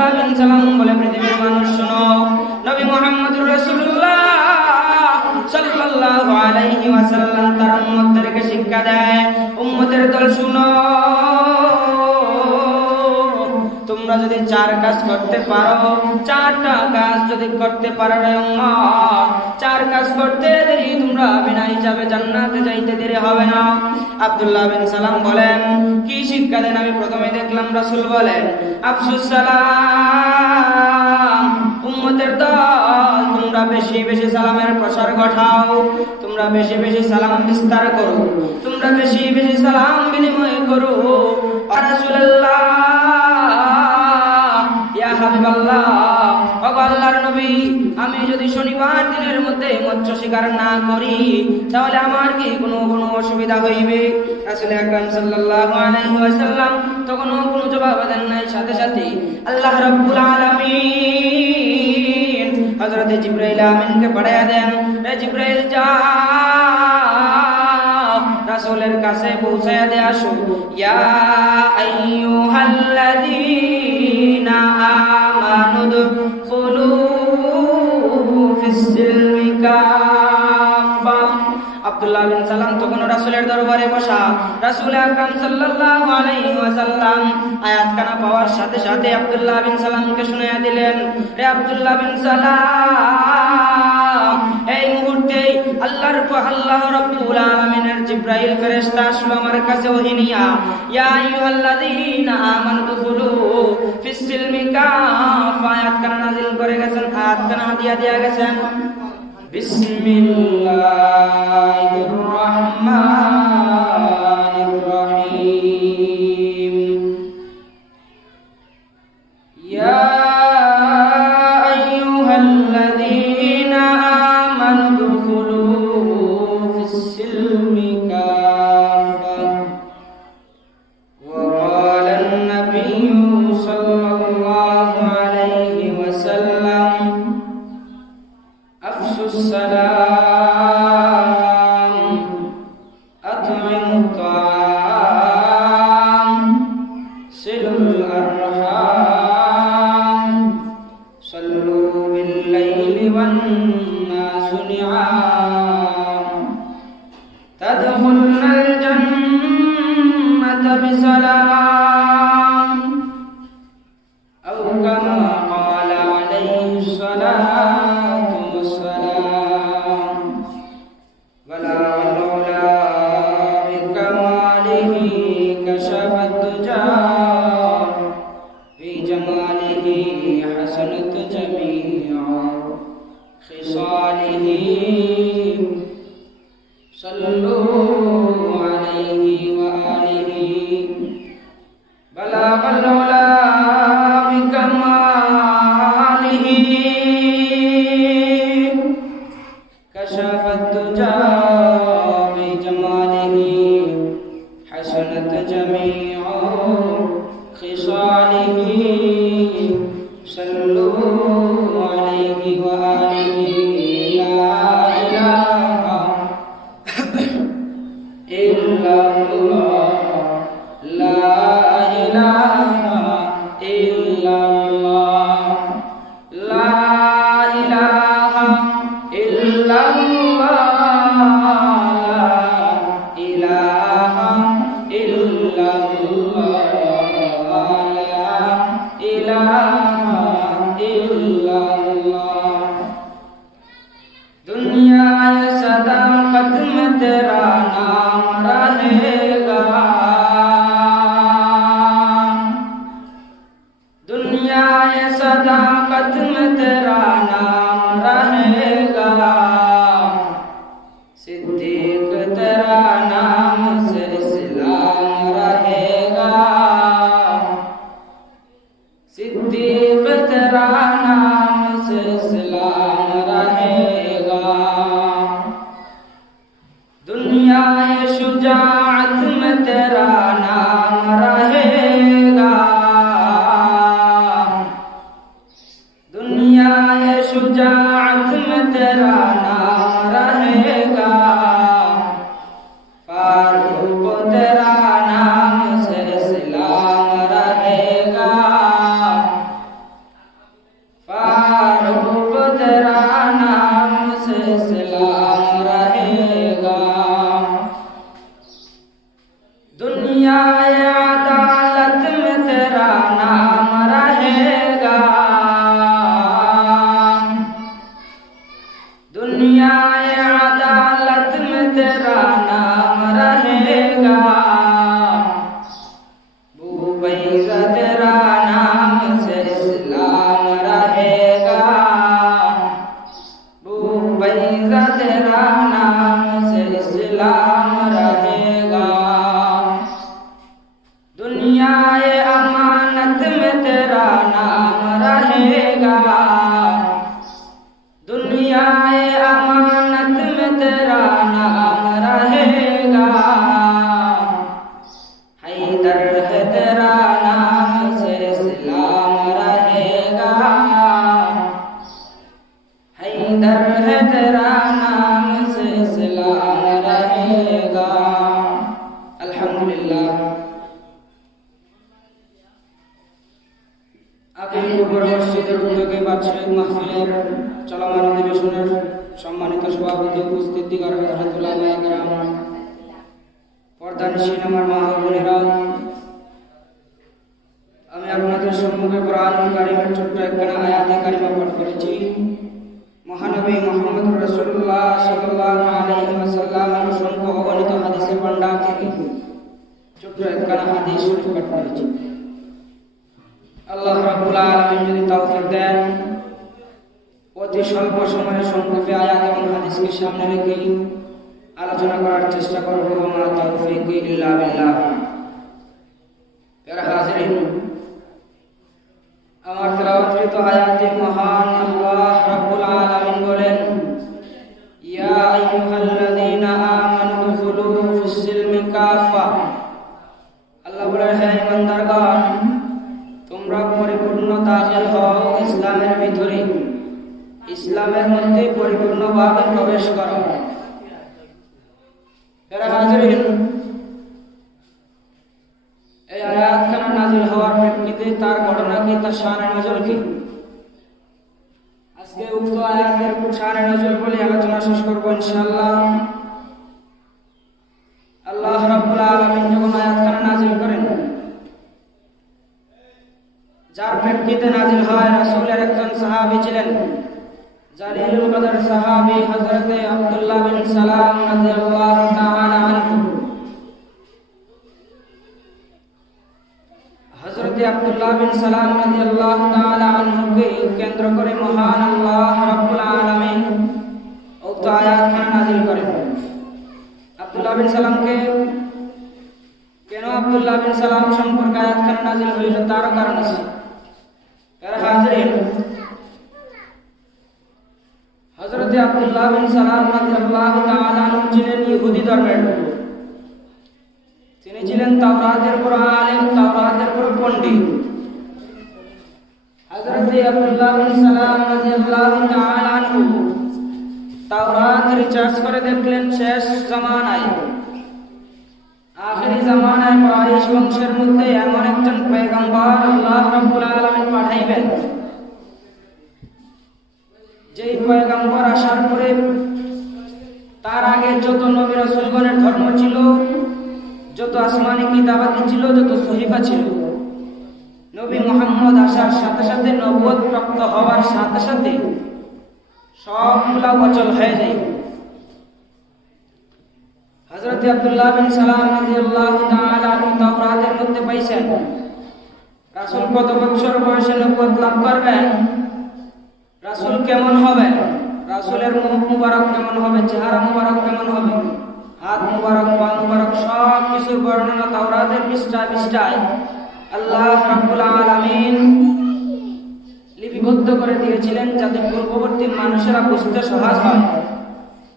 আব্দুল্লাহ বিন সালাম বলে, পৃথিবীর মানুষ শোনো, নবী মুহাম্মদুর রাসূলুল্লাহ সাল্লাল্লাহু আলাইহি ওয়াসাল্লাম তার উম্মতদেরকে শিক্ষা দেয়, উম্মতের দল শুনো, তোমরা যদি 4 কাজ করতে পারো, 4টা কাজ যদি করতে পারো রে উম্মত, 4 কাজ করতে দেরি তোমরা বিনা হিসাবে জান্নাতে যাইতে দেরি হবে না। আব্দুল্লাহ বিন সালাম বলেন, কি শিক্ষা দেন? আমি প্রথমে দেখলাম রাসূল বলেন, আফসুস সালাম, উম্মতের দল তোমরা বেশি বেশি সালামের প্রসার ঘটাও, তোমরা বেশি বেশি সালাম বিস্তার করো, তোমরা বেশি বেশি সালাম বিনিময় করো। রাসূলুল্লাহ, ইয়া হাবিবাল্লাহ, ওগো আল্লাহর নবী, আমি যদি শনিবার দিনের মধ্যে মৎস্য শিকার না করি তাহলে আমার কি কোনো অসুবিধা হইবে? রাসূল আকরাম সাল্লাল্লাহু আলাইহি ওয়াসাল্লাম তখন কোনো জবাব দেন নাই। সাথে সাথে আল্লাহ রাব্বুল আলামিন হযরত জিবরাইল আমিনকে পাঠিয়ে দেন, হে জিবরাইল যাও রাসূলের কাছে পৌঁছায়া দে আসো, ইয়া আইয়ুহাল্লাযীনা আমানু দুখুলু ফিস-সিলমি কাফা। আব্দুল্লাহ বিন সালাম তখন রাসূলের দরবারে বসা। রাসূল আকরাম সাল্লাল্লাহু আলাইহি ওয়াসাল্লাম আয়াতখানা পাওয়ার সাথে সাথে আব্দুল্লাহ বিন সালামকে শুনাইয়া দিলেন, হে আব্দুল্লাহ বিন সালাম, এই মুহূর্তে আল্লাহ রাব্বুল আলামিনের জিবরাইল ফেরেশতা আসলো আমার কাছে ওহী নিয়া, ইয়া আইয়ুহাল্লাযীনা আমানু দুখুলু ফিস-সিলমি কাফা আয়াতখানা নাযিল করে গেছেন, আয়াতখানা দিয়া গেছেন। বিসমিল্লাহির রহমানির রহিম, ইয়া আইয়ুহাল্লাযীনা আমানু দুখুলু ফিস-সিলমি কাফা ওয়া ক্বালা আন-নাবিয়্যু সাল্লাল্লাহু আলাইহি ওয়াসাল্লাম, আফশুস সালাম, আত'ইমুত তা'আম, সিলুল আরহাম, সাল্লু বিল-লাইলি ওয়ান-নাসু নি'আম, তাদখুলুল জান্নাতা বিসালাম, আও কামা ক্বালা আলাইহিস সালাতু ওয়াসসালাম, ওয়ালা হাওলা বিকামালিহি কাশাফাত দুজা, ফি জামালিহি হাসানাত জামিআ খিসালিহি, সাল্লু আলাইহি ওয়া আলিহি, বালাগাল উলা বিকামালিহি কাশাফাত দুজা, ফি জামালিহি হাসানাত জামিআ খিসালিহি, সাল্লু আলাইহি ওয়া আলিহি, লা ইলাহা ইল্লাল্লাহ, লা ইলাহা ইল্লাল্লাহ, লা ইলাহা ইল্লাল্লাহ, লা ইলাহা ইল্লাল্লাহ, লা ইলাহা ইল্লাল্লাহ। दुनिया सदा कदम तेरा नाम रहेगा, दुनिया सदा कदम तेरा नाम रहेगा, सिद्दीक तेरा नाम से इस्लाम रहेगा, सिद्दीक तेरा नाम से इस्लाम रहेगा, दुनिया शुजाअत में तेरा नाम रहेगा, दुनिया शुजाअत में तेरा नाम रहेगा, फारूक तेरा नाम से इस्लाम रहेगा, আকিলপুর মসজিদের উদ্যোগে বার্ষিক মাহফিলের চলমান অধিবেশনের সম্মানিত সভাপতি উপস্থিত দিগার হযরত উলামায়ে কেরাম, পর্দানিশীন আমার মা ও বোনেরা, আমি আপনাদের সম্মুখে কোরআনুল কারীমের ছোট্ট একখানা আয়াতে কারিমা পাঠ করেছি। মহানবী মুহাম্মদুর রাসূলুল্লাহ সাল্লাল্লাহু আলাইহি ওয়াসাল্লামের অসংখ্য অগণিত হাদিসের ভান্ডার থেকে ছোট্ট একখানা হাদিস শরীফ পাঠ করেছি। আল্লাহ রাব্বুল আলামিন যদি তৌফিক দেন, অতি স্বল্প সময়ে সংক্ষেপে আয়াত এবং হাদিসকে সামনে রেখে আলোচনা করার চেষ্টা করব। মা তৌফিক ইল্লা বিল্লাহ। প্যারা হাজিরিন, আমার তেলাওয়াতকৃত আয়াতে মহান আল্লাহ রাব্বুল আলামিন বলেন, ইয়া আইয়ুহাল্লাযীনা আমানু দুখুলু ফিস সিলমি কাফা। আল্লাহ বলেন, হে ইমানদারগণ, তোমরা পরিপূর্ণ দাখিল হও ইসলামের ভিতরে, ইসলামের মধ্যে পরিপূর্ণভাবে প্রবেশ করো। প্যারা হাজিরিন, এই আয়াতখানা নাযিল হওয়ার প্রেক্ষিতে তার ঘটনা কি, তার শানে নজুল কি, আজকে উক্ত আয়াতের শানে নজুল বলে আলোচনা শেষ করব ইনশাআল্লাহ। আল্লাহ রাব্বুল আলামিন যখন আয়াতখানা নাযিল করেন, যার প্রেক্ষিতে নাযিল হয়, রাসূলের একজন সাহাবী ছিলেন, জালিলুল কদর সাহাবী হযরতে আব্দুল্লাহ বিন সালাম রাদিয়াল্লাহু তাআলা আনহু। হযরতে আব্দুল্লাহ বিন সালাম রাদিয়াল্লাহু তাআলা আনহুকে কেন্দ্র করে মহান আল্লাহ রাব্বুল আলামিন উক্ত আয়াতখানা নাযিল করেন। আব্দুল্লাহ বিন সালামকে কেন আব্দুল্লাহ বিন সালাম সম্পর্কে আয়াতখানা নাযিল হইল, তার কারণ আছে। প্যারা হাজিরিন, হযরতে আব্দুল্লাহ বিন সালাম রাদিয়াল্লাহু তাআলা আনহু ছিলেন ইহুদি ধর্মের লোক। তিনি ছিলেন তাওরাতের পুরো আলেম, তাওরাতের পুরো পণ্ডিত। হযরতে আব্দুল্লাহ বিন সালাম রাদিয়াল্লাহু তাআলা আনহু তাওরাত রিসার্চ করে দেখলেন, শেষ জামানায়, আখেরি জামানায় কুরাইশ বংশের মধ্যে এমন একজন পয়গম্বর আল্লাহ রাব্বুল আলামিন পাঠাইবেন, যেই পয়গম্বর আসার পরে তার আগে যত নবী রাসূলগণের ধর্ম ছিল, যত আসমানি কিতাবাদি ছিল, যত সহিফা ছিল, নবী মুহাম্মদ আসার সাথে সাথে, নবুয়ত প্রাপ্ত হওয়ার সাথে সাথে সবগুলা অচল হয়ে যায়। হযরত আব্দুল্লাহ বিন সালাম রাদিয়াল্লাহু তাআলা আনহু তাওরাতের মধ্যে পাইছেন রাসূল কত বছর বয়সে নবুয়ত লাভ করবেন, রাসূল কেমন হবে, রাসূলের মুখ মুবারক কেমন হবে, চেহারা মুবারক কেমন হবে, হাত মুবারক, পা মুবারক, সব কিছুর বর্ণনা তাওরাতের পৃষ্ঠায় পৃষ্ঠায় আল্লাহ রাব্বুল আলামিন লিপিবদ্ধ করে দিয়েছিলেন, যাতে পূর্ববর্তী মানুষেরা বুঝতে সহজ হয়।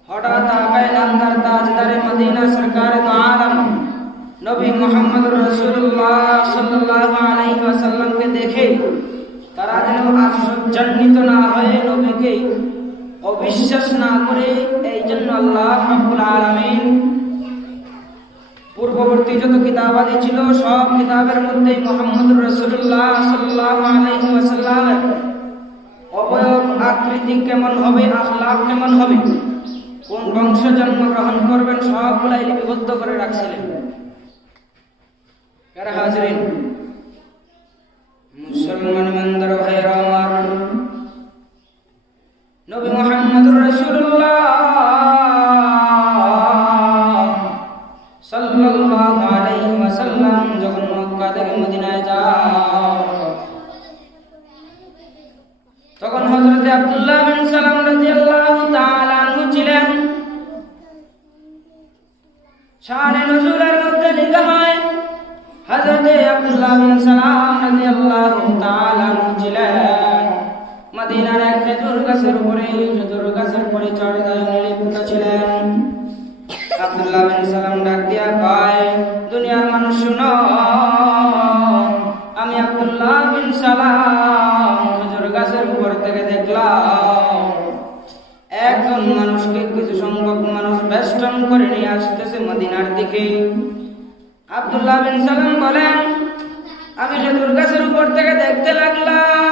হঠাৎ আকায়ে নামদার তাজদারে মদিনা সরকারে দো আলম নবী মুহাম্মদুর রাসূলুল্লাহ সাল্লাল্লাহু আলাইহি ওয়াসাল্লামকে দেখে তারা যেন আশ্চর্যান্বিত না হয়ে, নবীকে অবিশ্বাস না করে, এই জন্য আল্লাহ রাব্বুল আলামিন পূর্ববর্তী যত কিতাবাদি ছিল সব কিতাবের মধ্যে মুহাম্মদুর রাসূলুল্লাহ সাল্লাল্লাহু আলাইহি ওয়াসাল্লামের অবয়ব আকৃতি কেমন হবে, আখলাক কেমন হবে, কোন বংশে জন্মগ্রহণ করবেন, সবগুলাই লিপিবদ্ধ করে রাখছিলেন। প্যারা হাজিরিন, মুসলমান ইমানদার ভাইরা আমার, নবী মুহাম্মদুর রাসূলুল্লাহ সাল্লাল্লাহু আলাইহি ওয়াসাল্লাম যখন মক্কা থেকে মদিনায় যায়, তখন হযরত আব্দুল্লাহ বিন সালাম রাদিয়াল্লাহু তাআলা আনহু ছিলেন। শানে নজুলের মধ্যে লেখা হয়, হযরত আব্দুল্লাহ বিন সালাম রাদিয়াল্লাহু তাআলা আনহু ছিলেন মদিনার এক খেজুর গাছের উপরে, খেজুর গাছের পরিচর্যায় নিযুক্ত ছিলেন। আব্দুল্লাহ বিন সালাম ডাক দিয়া কয়, দুনিয়ার মানুষ শুনো, আমি আব্দুল্লাহ বিন সালাম খেজুর গাছের উপর থেকে দেখলাম একজন মানুষকে কিছু সংখ্যক মানুষ বেষ্টন করে নিয়ে আসতেছে মদিনার দিকে। আব্দুল্লাহ বিন সালাম বলেন, আমি খেজুর গাছের উপর থেকে দেখতে লাগলাম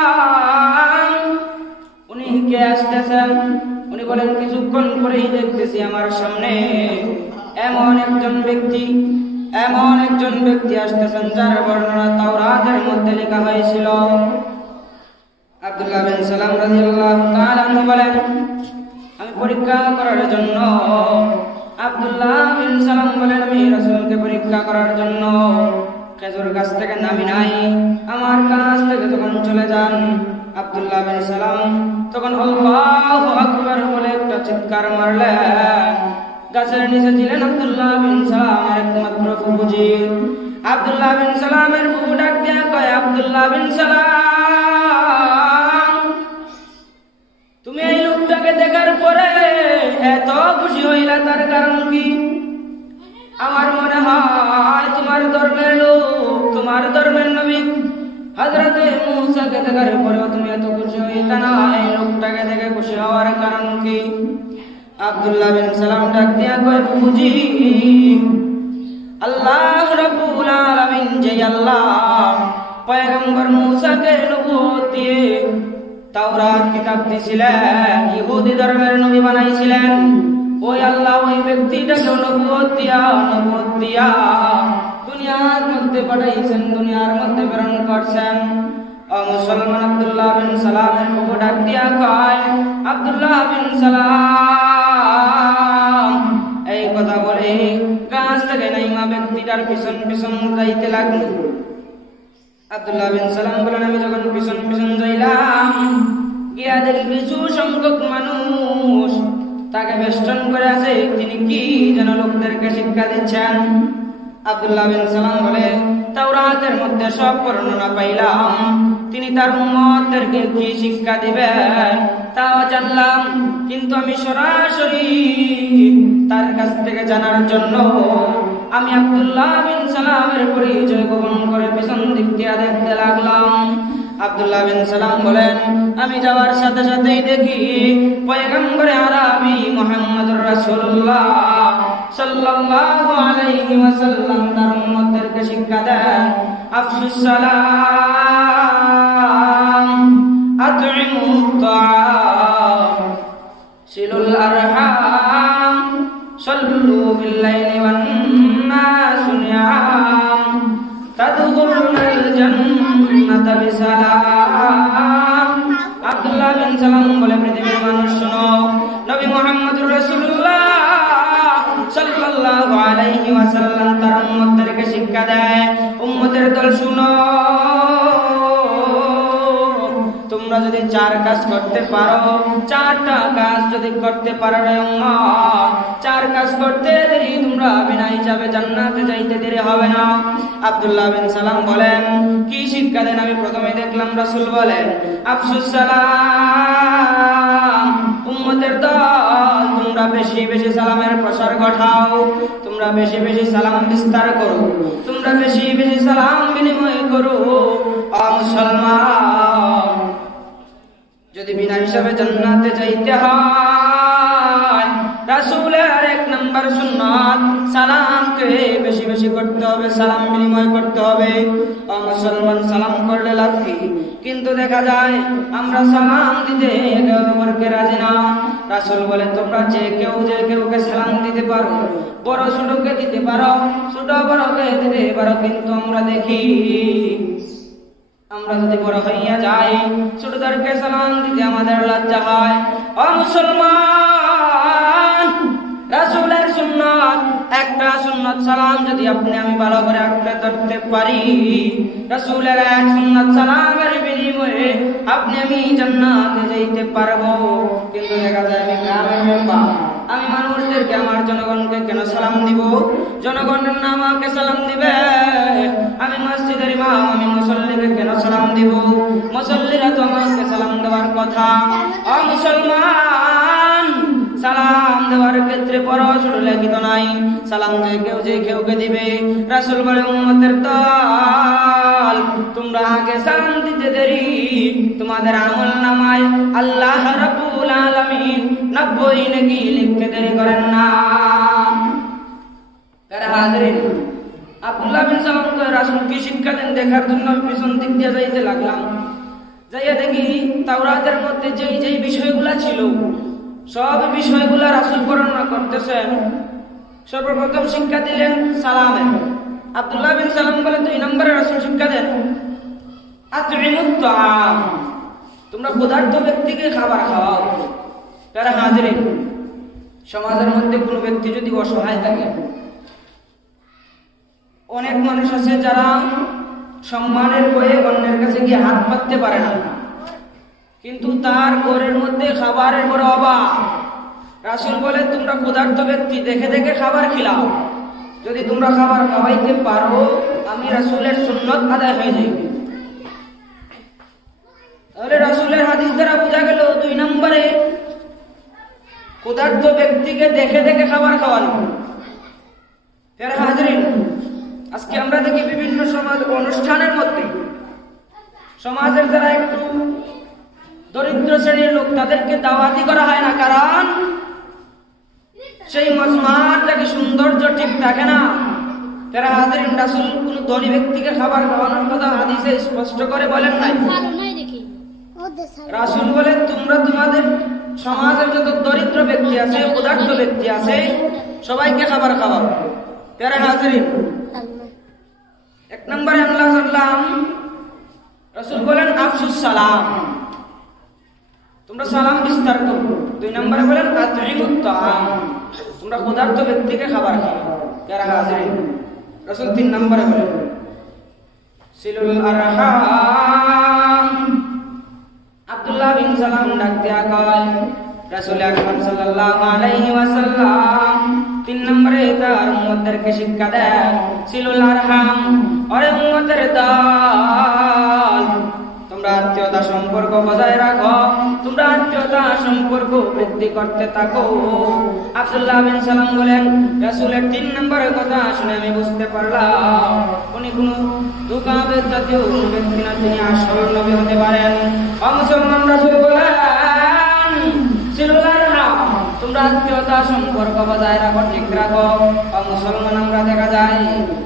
বলেন কিছুক্ষণ পরেই দেখতেছি আমার সামনে এমন একজন ব্যক্তি আসতেছেন যার বর্ণনা তাওরাতের মধ্যে লেখা হয়েছিল। আব্দুল্লাহ বিন সালাম রাদিয়াল্লাহু তাআলা আনহু বলেন, আমি পরীক্ষা করার জন্য আব্দুল্লাহ বিন সালাম বলেন আমি রাসূলকে পরীক্ষা করার জন্য খেজুর গাছ থেকে নামি নাই, আমার কাছ থেকে তখন চলে যান। আব্দুল্লাহ বিন সালাম তখন আল্লাহু আকবার বলে একটা চিৎকার মারলেন। গাছের নিচে ছিলেন আব্দুল্লাহ বিন সালামের একমাত্র ফুফুজি। আব্দুল্লাহ বিন সালামের ফুফু ডাক দিয়া কয়, আব্দুল্লাহ বিন সালাম, তুমি এই লোকটাকে দেখার পরে এত খুশি হইলা, তার কারণ কি? আমার মনে হয় তোমার ধর্মের লোক, তোমার ধর্মের নবী হযরতে মূসাকে দেখার পরেও তুমি এত খুশি হইলা না, এই লোকটাকে দেখে খুশি হওয়ার কারণ কি? আব্দুল্লাহ বিন সালাম ডাক দিয়া কয়, ফুফুজি, আল্লাহ রাব্বুল আলামিন যে আল্লাহ পয়গম্বর মূসাকে নবুয়ত দিয়ে তাওরাত কিতাব দিয়েছিলেন, ইহুদি ধর্মের নবী বানাইছিলেন, ওই আল্লাহ ওই ব্যক্তিটাকে নবুয়ত দিয়া দুনিয়ার মধ্যে পাঠাইছেন, দুনিয়ার মধ্যে প্রেরণ করছেন। ও মুসলমান, আব্দুল্লাহ বিন সালামের ফুফু ডাক দিয়া কয়, আব্দুল্লাহ বিন সালাম, এই কথা বলে গাছ থেকে নাইমা ব্যক্তিটার পিছন পিছন যাইতে লাগলো। আব্দুল্লাহ বিন সালাম বলেন, আমি যখন পিছন পিছন যাইলাম, গিয়া দেখি কিছু সংখ্যক মানুষ তাকে বেষ্টন করে আছে, তিনি কি যেন লোকদেরকে শিক্ষা দিচ্ছেন। আব্দুল্লাহ বিন সালাম বলে, তাওরাতের মধ্যে সব বর্ণনা পাইলাম, তিনি তার উম্মতদেরকে কি শিক্ষা দিবেন তাও জানলাম, কিন্তু আমি সরাসরি তার কাছ থেকে জানার জন্য আমি আব্দুল্লাহ বিন সালামের পরিচয় গোপন করে পিছন দিক দিয়ে দেখতে লাগলাম। আব্দুল্লাহ বিন সালাম বলেন, আমি যাওয়ার সাথে সাথেই দেখি পয়গম্বরে আরবি মুহাম্মদুর রাসূলুল্লাহ সাল্লাল্লাহু আলাইহি ওয়াসাল্লাম তার উম্মতদেরকে শিক্ষা দেন, আফশুস সালাম, আতইমুত তাআম, সিলুল আরহাম, সাল্লু বিল লাইলি ওয়ান নাসু নিয়াম, তাদখুলুল জান্নাতা বিসালাম। আব্দুল্লাহ বিন সালাম বলে, পৃথিবীর মানুষ শোনো, নবী মুহাম্মদুর রাসূলুল্লাহ সাল্লাল্লাহু আলাইহি ওয়াসাল্লাম তার উম্মতদেরকে শিক্ষা দেয়, উম্মতের দল শুনো, তোমরা যদি 4 কাজ করতে পারো, 4টা কাজ যদি করতে পারো রে উম্মত, 4 কাজ করতে দেরি তোমরা বিনা হিসাবে জান্নাতে যাইতে দেরি হবে না। আব্দুল্লাহ বিন সালাম বলেন, কি শিক্ষা দেন? আমি প্রথমে দেখলাম রাসূল বলেন, আফশুস সালাম, উম্মতের দল তোমরা বেশি বেশি সালামের প্রসার ঘটাও, তোমরা বেশি বেশি সালাম বিস্তার করো, তোমরা বেশি বেশি সালাম বিনিময় করো। ও মুসলমান, যদি বিনা হিসাবে জান্নাতে যাইতে হয়, রাসূলের 1 নম্বর সুন্নাত সালামকে বেশি বেশি করতে হবে, সালাম বিনিময় করতে হবে। ও মুসলমান, সালাম করলে লাভ কি? কিন্তু দেখা যায় আমরা সালাম দিতে একে অপরকে রাজি না। রাসূল বলেন, তোমরা যে কেউকে সালাম দিতে পারো, বড় ছোটকে দিতে পারো, ছোট বড়কে দিতে পারো, কিন্তু আমরা দেখি আমরা যদি বড় হইয়া যাই, ছোটদেরকে সালাম দিতে আমাদের লজ্জা হয়। ও মুসলমান, রাসূলের সুন্নাত, একটা সুন্নাত সালাম যদি আপনি আমি ভালো করে আঁকড়ে ধরতে পারি, রাসূলের 1 সুন্নাত সালামের বিনিময়ে আপনি আমি জান্নাতে যাইতে পারবো। কিন্তু দেখা যায় আমি গ্রামের মেম্বার, আমি মানুষদেরকে, আমার জনগণকে কেন সালাম দিব? জনগণের নাম আমাকে সালাম দিবে। আমি মসজিদের ইমাম, আমি মুসল্লিকে কেন সালাম দিব? মুসল্লিরা তো আমাকে সালাম দেওয়ার কথা। ও মুসলমান, সালাম দেওয়ার ক্ষেত্রে বড় ছোট লিখিত নাই, সালাম যে কেউকে দিবে। রাসূল বলে, উম্মতের দল তোমরা আগে সালাম দিতে দেরি, তোমাদের আমল নামায় আল্লাহ রাব্বুল আলামিন 90 নেকি লিখতে দেরি করেন না। তারা হাজিরিন, আব্দুল্লাহ বিন সালাম তো রাসূল কি শিক্ষা দেন দেখার জন্য পিছন দিক দিয়ে যাইতে লাগলাম। যাইয়া দেখি তাওরাতের মধ্যে যেই বিষয়গুলা ছিল সব বিষয়গুলো রাসূল বর্ণনা করতেছেন। সর্বপ্রথম শিক্ষা দিলেন সালামের। আব্দুল্লাহ বিন সালাম বলে 2 নম্বরে রাসূল শিক্ষা দেন আতইমুত তাআম, তোমরা ক্ষুধার্ত ব্যক্তিকে খাবার খাওয়াও। তারা হাজিরিন, সমাজের মধ্যে কোনো ব্যক্তি যদি অসহায় থাকে, অনেক মানুষ আছে যারা সম্মানের ভয়ে অন্যের কাছে গিয়ে হাত পাততে পারে না, কিন্তু তার ঘরের মধ্যে খাবারের বড় অভাব। রাসূল বলে তোমরা ক্ষুধার্ত ব্যক্তি দেখে দেখে খাবার খিলাও। যদি তোমরা খাবার খাওয়াইতে পারো, আমি রাসূলের সুন্নাত আদায় হয়ে যাবে। তাহলে রাসূলের হাদিস দ্বারা বোঝা গেল 2 নম্বরে ক্ষুধার্ত ব্যক্তিকে দেখে দেখে খাবার খাওয়ানো। ফের হাজিরিন, আজকে আমরা দেখি বিভিন্ন সমাজ অনুষ্ঠানের মধ্যে সমাজের যারা একটু দরিদ্র শ্রেণীর লোক, তাদেরকে দাওয়াতি করা হয় না, কারণ সেই মজমাটাকে সৌন্দর্য ঠিক থাকে না। তারা হাজিরিন, রাসূল কোন ধনী ব্যক্তিকে খাবার খাওয়ানোর কথা হাদিসে স্পষ্ট করে বলেন নাই। রাসূল বলে তোমরা তোমাদের সমাজের যত দরিদ্র ব্যক্তি আছে, ক্ষুধার্ত ব্যক্তি আছে, সবাইকে খাবার খাওয়াও। তারা হাজিরিন, 1 নম্বরে আল্লাহ সাল্লাম রাসূল বলেন আফসুস সালাম, তোমরা সালাম বিস্তার করো। 2 নম্বরে বলেন আতইমুত তাআম, তোমরা ক্ষুধার্ত ব্যক্তিকে খাবার খাওয়াও। যারা হাজিরিন, রাসূল 3 নম্বরে বলেন সিলুল আরহাম। আব্দুল্লাহ বিন সালাম ডাক দিয়া কয় রাসূল আকরাম সাল্লাল্লাহু আলাইহি ওয়াসাল্লাম 3 নম্বরে তার উম্মতদেরকে শিক্ষা দেন সিলুল আরহাম, আরে উম্মতের দল, তোমরা আত্মীয়তা সম্পর্ক বজায় রাখো, তোমরা আত্মীয়তা সম্পর্ক বৃদ্ধি করতে থাকো। আব্দুল্লাহ বিন সালাম বলেন রাসূলের 3 নম্বরের কথা শুনে আমি বুঝতে পারলাম উনি কোনো দুকাবের জাতীয় ব্যক্তি না, তিনি আসল নবী হতে পারেন। মুসলমান রাসূল বলেন সিলুল আরহাম, তোমরা আত্মীয়তা সম্পর্ক বজায় রাখো, ঠিক রাখো। মুসলমান আমরা দেখা যায়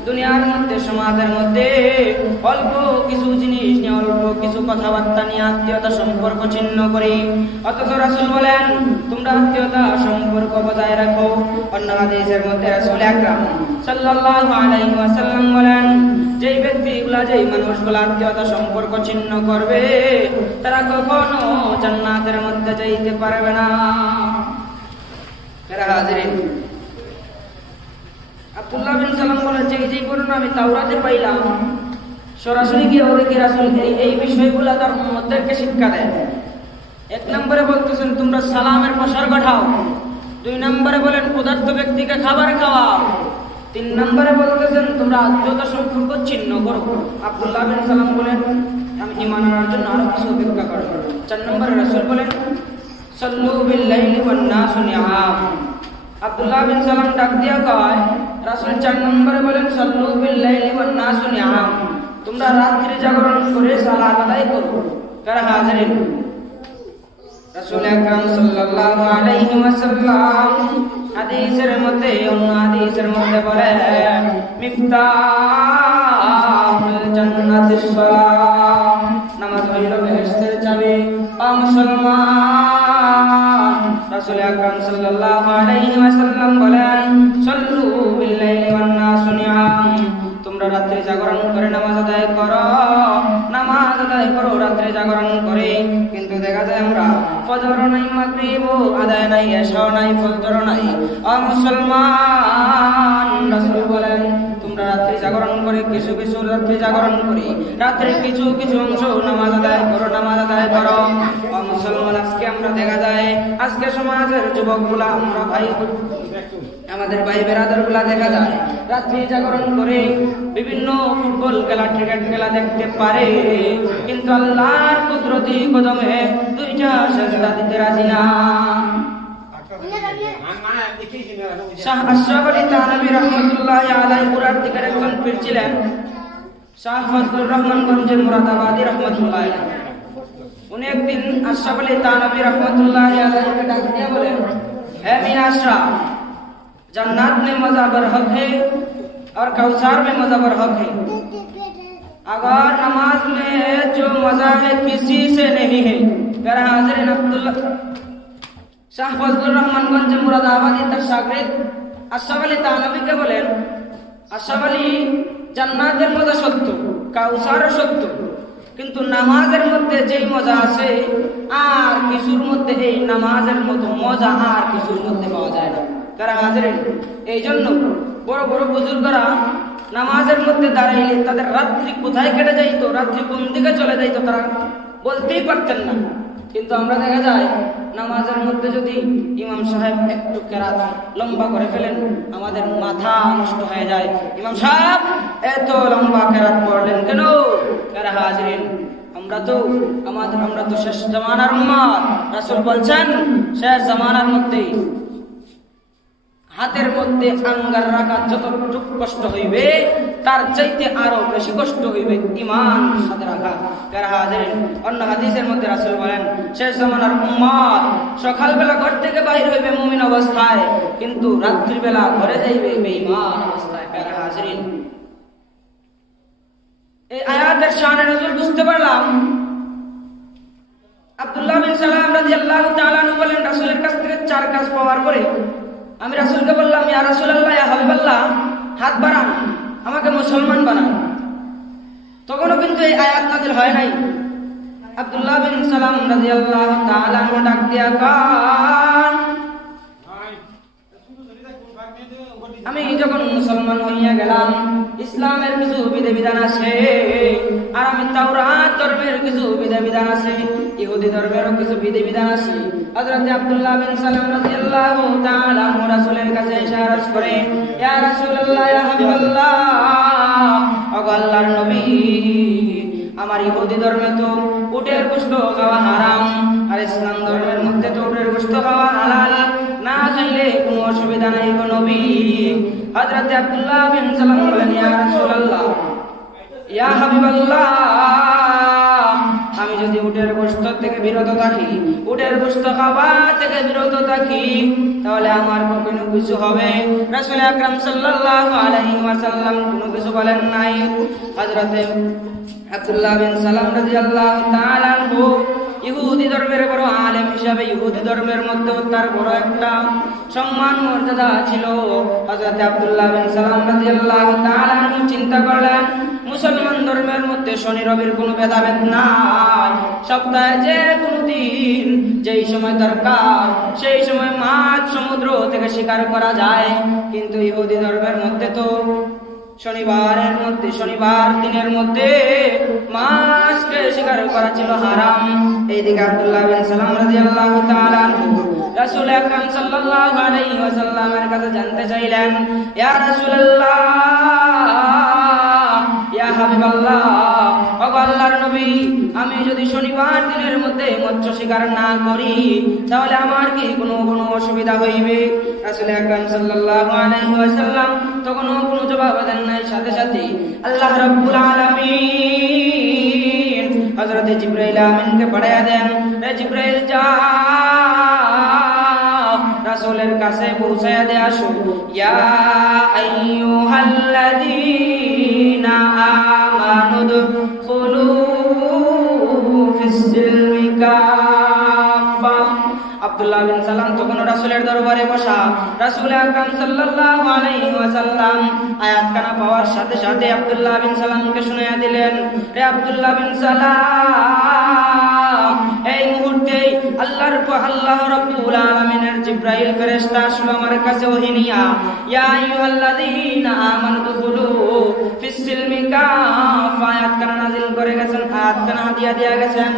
দুনিয়ার মধ্যে, সমাজের মধ্যে অল্প কিছু জিনিস নিয়ে, অল্প কিছু কথাবার্তা নিয়ে আত্মীয়তা সম্পর্ক ছিন্ন করি, অথচ রাসূল বলেন তোমরা আত্মীয়তা সম্পর্ক বজায় রাখো। অন্য হাদিসের মধ্যে রাসূল আকরাম সাল্লাল্লাহু আলাইহি ওয়াসাল্লাম বলেন যেই ব্যক্তিগুলা, যেই মানুষগুলা আত্মীয়তা সম্পর্ক ছিন্ন করবে, তারা কখনো জান্নাতের মধ্যে যাইতে পারবে না। আব্দুল্লাহ বিন সালাম বলেছে যে বলুন আমি তাওরাতে পাইলাম, সরাসরি গিয়ে ওদিকে রাসূল এই বিষয়গুলো তার উম্মতদেরকে শিক্ষা দেন। 1 নম্বরে বলতেছেন তোমরা সালামের প্রসার ঘটাও, 2 নম্বরে বলেন ক্ষুধার্ত ব্যক্তিকে খাবার খাওয়াও, 3 নম্বরে বলতেছেন তোমরা আত্মীয়তা সম্পর্ক ছিন্ন করো। আব্দুল্লাহ বিন সালাম বলেন আমি ঈমান আনার জন্য আরো কিছু অপেক্ষা করব। 4 নম্বরে রাসূল বলেন সাল্লু বিল লাইলি ওয়ান নাসু নিআম। আব্দুল্লাহ বিন সালাম ডাক দিয়া কয় রাসূল 4 নম্বরে বলেন সাল্লু বিল লাইলি ওয়ান নাসু নিআম, তোমরা রাত্রি জাগরণ করে সালাত আদায় করো। যারা হাজিরিন, রাসূল আকরাম সাল্লাল্লাহু আলাইহি ওয়াসাল্লাম হাদিসের মধ্যে, অন্য হাদিসের মধ্যে বলেন মিফতাহুল জান্নাতিস সালাম, নামাজ হইল বেহেশতের চাবি। মুসলমান, রাসূল আকরাম সাল্লাল্লাহু আলাইহি ওয়াসাল্লাম বলেন সাল্লু বিল লাইলি ওয়ান নাসু নিআম, তোমরা রাত্রি জাগরণ করে নামাজ আদায় করো, নামাজ আদায় করো রাত্রি জাগরণ করে। কিন্তু দেখা যায় আমরা ফজর নাই, মাগরিব আদায় নাই, এশা নাই, ফজর নাই। মুসলমান, রাসূল বলেন তোমরা রাত্রি জাগরণ করে, কিছু কিছু রাত্রি জাগরণ করি, রাত্রি কিছু কিছু অংশ নামাজ আদায় করো, নামাজ আদায় করো। মুসলমান, আজকে আমরা দেখা যায় আজকে সমাজের যুবকগুলা, আমরা ভাই, আমাদের ভাই বেরাদার গুলা দেখা যায় রাত্রি জাগরণ করে বিভিন্ন ফুটবল খেলা, ক্রিকেট খেলা দেখতে পারে, কিন্তু আল্লাহর কুদরতি কদমে 2টা সেজদা দিতে রাজি না। শাহ আশরাফ আলী থানভী রাহমাতুল্লাহি আলাইহি কুরআন থেকে একজন পীর ছিলেন, শাহ ফজলুর রহমান গঞ্জের মুরাদাবাদী রাহমাতুল্লাহি আলাইহি। উনি একদিন আশরাফ আলী থানভী রাহমাতুল্লাহি আলাইহি ডাক দিয়ে বলেন হে মিয়া আশরাফ, जन्नत में मजा बरहक है और कौसार में मजा बरहक है, अगर नमाज में जो मजा है किसी से नहीं है। मेरा हाजिर अब्दुल्लाह শাহ ফজলুর রহমানগঞ্জ মুরাদাবাদী তার শাগরিদ আশরাফ আলী তানভীকে বলেন, আশরাফ আলী, জান্নাতের মজা সত্য, কাউসারও সত্য, কিন্তু নামাজের মধ্যে যেই মজা আছে আর কিছুর মধ্যে এই নামাজের মতো মজা আর কিছুর মধ্যে পাওয়া যায় না। তারা হাজিরিন, এই জন্য বড় বড় বুজুর্গরা নামাজের মধ্যে দাঁড়াইলে তাদের রাত্রি কোথায় কেটে যাইতো, রাত্রি কোন দিকে চলে যাইতো তারা বলতেই পারতেন না। কিন্তু আমরা দেখা যায় নামাজের মধ্যে যদি ইমাম সাহেব একটু কেরাত লম্বা করে ফেলেন, আমাদের মাথা নষ্ট হয়ে যায়। ইমাম সাহেব এত লম্বা কেরাত পড়লেন কেন? তারা হাজিরিন, আমরা তো শেষ জামানার উম্মত। রাসূল বলছেন শেষ জামানার মধ্যে হাতের মধ্যে আঙ্গার রাখা যতটুকু কষ্ট হইবে তার চাইতে আরো বেশি কষ্ট হইবে ঈমান সাথে রাখা। যারা হাজির, অন্য হাদিসের মধ্যে রাসূল বলেন শেষ জামানার উম্মত সকালবেলা ঘর থেকে বাইর হইবে মুমিন অবস্থায়, কিন্তু রাত্রিবেলা ঘরে যাইবে বেঈমান অবস্থায়। যারা হাজির, এই আয়াতের শানে নজুল বুঝতে পারলাম। আব্দুল্লাহ বিন সালাম রাদিয়াল্লাহু তাআলা আনহু বলেন, রাসূলের কাছ থেকে 4 কাজ পাওয়ার পরে আমি রাসূলকে বললাম, ইয়া রাসূলুল্লাহ, ইয়া হাবিবাল্লাহ, হাত বাড়ান, আমাকে মুসলমান বানান। তখনও কিন্তু এই আয়াত নাযিল হয় নাই। আব্দুল্লাহ বিন সালাম রাদিয়াল্লাহু তাআলা আনহু ডাক দিয়া কন, আমি যখন মুসলমান হইয়া গেলাম, ইসলামের কিছু বিধিবিধান আছে, আর আমি তাওরাত ধর্মের কিছু বিধিবিধান আছে, ইহুদি ধর্মেরও কিছু বিধিবিধান আছে। হযরত আব্দুল্লাহ বিন সালাম রাদিয়াল্লাহু তাআলা আনহু রাসূলের কাছে এসে আরজ করে, ইয়া রাসূলুল্লাহ, ইয়া হাবিবাল্লাহ, ওগো আল্লাহর নবী, আমার ইহুদি ধর্মে তো উটের গোশত খাওয়া হারাম, আর ইসলাম ধর্মের মধ্যে তো উটের গোশত খাওয়া হালাল, না খাইলে কোনো অসুবিধা নাই গো নবী। হযরত আব্দুল্লাহ বিন সালাম বলেন, ইয়া রাসূলুল্লাহ, ইয়া হাবিবাল্লাহ, আমি যদি উটের গোশত থেকে বিরত থাকি, উটের গোশত খাওয়া থেকে বিরত থাকি, তাহলে আমার কোনো কিছু হবে? রাসূল আকরাম সাল্লাল্লাহু আলাইহি ওয়াসাল্লাম কোনো কিছু বলেন নাই। হযরত আব্দুল্লাহ বিন সালাম রাদিয়াল্লাহু তাআলা আনহু ইহুদি ধর্মের বড় আলেম হিসাবে ইহুদি ধর্মের মধ্যে তার বড় একটা সম্মান মর্যাদা ছিল। হযরত আব্দুল্লাহ বিন সালাম রাদিয়াল্লাহু তাআলা আনহু চিন্তা করলেন, মুসলমান ধর্মের মধ্যে শনি রবির কোনো ভেদাভেদ নাই, সপ্তাহে যে কোনো দিন যেই সময় দরকার সেই সময় মাছ সমুদ্র থেকে শিকার করা যায়, কিন্তু ইহুদি ধর্মের মধ্যে তো শনিবার দিনের মধ্যে মাছকে শিকার করা ছিল হারাম। এইদিকে আব্দুল্লাহ বিন সালাম রাদিয়াল্লাহু তাআলা আনহু রাসূল আকরাম সাল্লাল্লাহু আলাইহি ওয়াসাল্লামের কাছে জানতে চাইলেন, ইয়া রাসূলুল্লাহ, ইয়া হাবিবাল্লাহ, ওগো আল্লাহর নবী, আমি যদি শনিবার দিনের মধ্যে মৎস্য শিকার না করি তাহলে আমার কি কোনো অসুবিধা হইবে? রাসূল আকরাম সাল্লাল্লাহু আলাইহি ওয়াসাল্লাম তখন কোনো জবাব দেন নাই। সাথে সাথে আল্লাহ রাব্বুল আলামিন হযরত জিবরাইল আমিনকে পাঠিয়ে দেন, হে জিবরাইল, যাও রাসূলের কাছে পৌঁছায়া দে আসো, ইয়া আইয়ুহাল্লাযীনা আমানু দুখুলু ফিস-সিলমি কাফা। আব্দুল্লাহ বিন সালাম তখন রাসূলের দরবারে বসা। রাসূল আকরাম সাল্লাল্লাহু আলাইহি ওয়াসাল্লাম আয়াত কানা পাওয়ার সাথে সাথে আব্দুল্লাহ বিন সালামকে শুনাইয়া দিলেন, হে আব্দুল্লাহ বিন সালাম, এই মুহূর্তে আল্লাহ রাব্বুল আলামিনের জিবরাইল ফেরেশতা আসলো আমার কাছে ওহী নিয়া, ইয়া আইয়ুহাল্লাযীনা আমানু দুখুলু ফিস-সিলমি কাফা আয়াত কানা নাযিল করে গেছেন, আয়াত কানা দিয়া গেছেন।